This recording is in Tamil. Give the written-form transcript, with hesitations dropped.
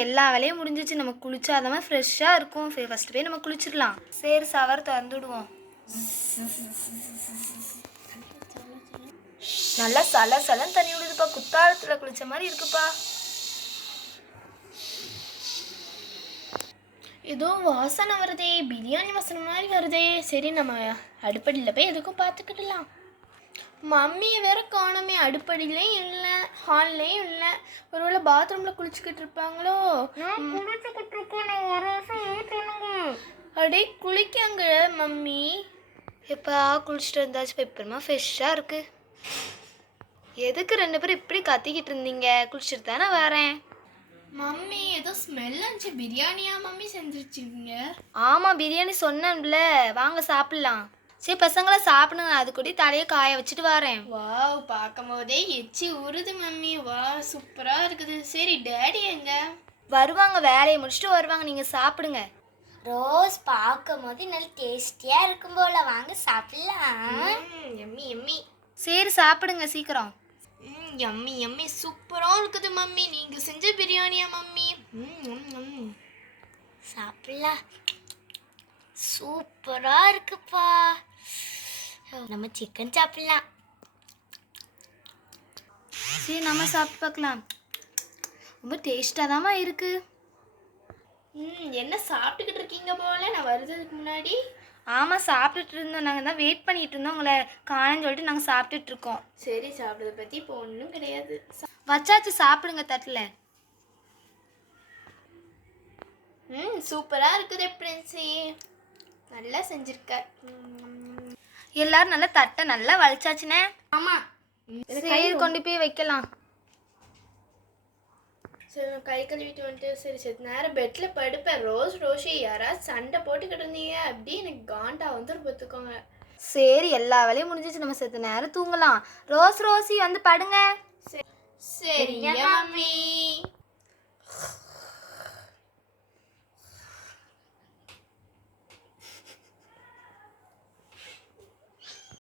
எல்லா வேலையும் முடிஞ்சிச்சு. நம்ம குளிச்சாதான் ஃப்ரெஷ்ஷாக இருக்கும். ஃபர்ஸ்ட் போய் நம்ம குளிச்சிடலாம். சரி சவர் திறந்துடுவோம். நல்லா சல சலன்னு தண்ணி விடுதுப்பா. குத்தாலத்தில் குளிச்ச மாதிரி இருக்குப்பா. ஏதோ வாசனை வருதே, பிரியாணி வாசனை மாதிரி வருதே. சரி நம்ம அடுப்படியில் போய் எதுக்கும் பார்த்துக்கிடலாம். மம்மியை வேற காணோமே, அடுப்படியிலையும் இல்லை, ஹால்லையும் இல்லை. ஒருவேளை பாத்ரூமில் குளிச்சுக்கிட்டு இருப்பாங்களோ? குளிச்சுக்கிட்டு இருக்கோம். நான் ஒரு வருஷம் அடே குளிக்காங்க மம்மி. எப்பா குளிச்சுட்டு வந்தாச்சு. பெப்பரமா ஃப்ரெஷ்ஷாக இருக்குது. எதுக்கு 2 பேரும் இப்படி கத்திக்கிட்டு இருந்தீங்க? குளிச்சுட்டு தானே வரேன். மம்மி ஏதோ ஸ்மெல் இருந்துச்சு. பிரியாணியா மம்மி செஞ்சிருச்சிங்க? ஆமாம் பிரியாணி சொன்னேன்ல, வாங்க சாப்பிட்லாம். சரி பசங்கள சாப்பிடுங்க. அது கூட தலையை காய வச்சுட்டு வரேன். வாவ், பார்க்கும் போதே எச்சி ஊறுது மம்மி. வா சூப்பராக இருக்குது. சரி டேடி எங்க? வருவாங்க, வேலையை முடிச்சுட்டு வருவாங்க. நீங்கள் சாப்பிடுங்க. ரோஸ் பார்க்கும் போது நல்ல டேஸ்டியாக இருக்கும் போல, வாங்க சாப்பிடலாம். எம்மி எம்மி. சரி சாப்பிடுங்க சீக்கிரம். எம்மி எம்மி சூப்பராக இருக்குது மம்மி. நீங்கள் செஞ்ச பிரியாணியா மம்மி? சாப்பிடலாம். சூப்பராக இருக்குப்பா. நம்ம சிக்கன் சாப்பிடலாம். சரி நம்ம சாப்பிட்டு பார்க்கலாம். ரொம்ப டேஸ்ட்டாக தாம்மா இருக்குது. என்ன சாப்பிட்டுக்கிட்டு இருக்கீங்க போல நான் வருதுக்கு முன்னாடி? ஆமாம் சாப்பிட்டுட்டு இருந்தோம். நாங்கள் தான் வெயிட் பண்ணிகிட்டு இருந்தோம். உங்களை காணன்னு சொல்லிட்டு நாங்கள் சாப்பிட்டுட்டு இருக்கோம். சரி சாப்பிட்றத பற்றி இப்போ ஒன்றும் கிடையாது. வச்சாச்சு, சாப்பிடுங்க தட்டில். சூப்பராக இருக்குது பிரின்சி. நல்லா செஞ்சுருக்க. எல்லாரும் நல்லா தட்டை நல்லா வலிச்சாச்சுனே. ஆமாம். சரி கொண்டு போய் வைக்கலாம். சரி நான் கை கழுவிட்டு வந்துட்டு சரி சரி நேரம் பெட்டில் படுப்பேன். ரோஷி யாராவது சண்டை போட்டுக்கிட்டு இருந்தீங்க அப்படி எனக்கு காண்டா வந்துடும் பார்த்துக்கோங்க. சரி எல்லா வேலையும் முடிஞ்சிச்சு. நம்ம செத்த நேரம் தூங்கலாம். ரோசி வந்து படுங்க. சரி மம்மி.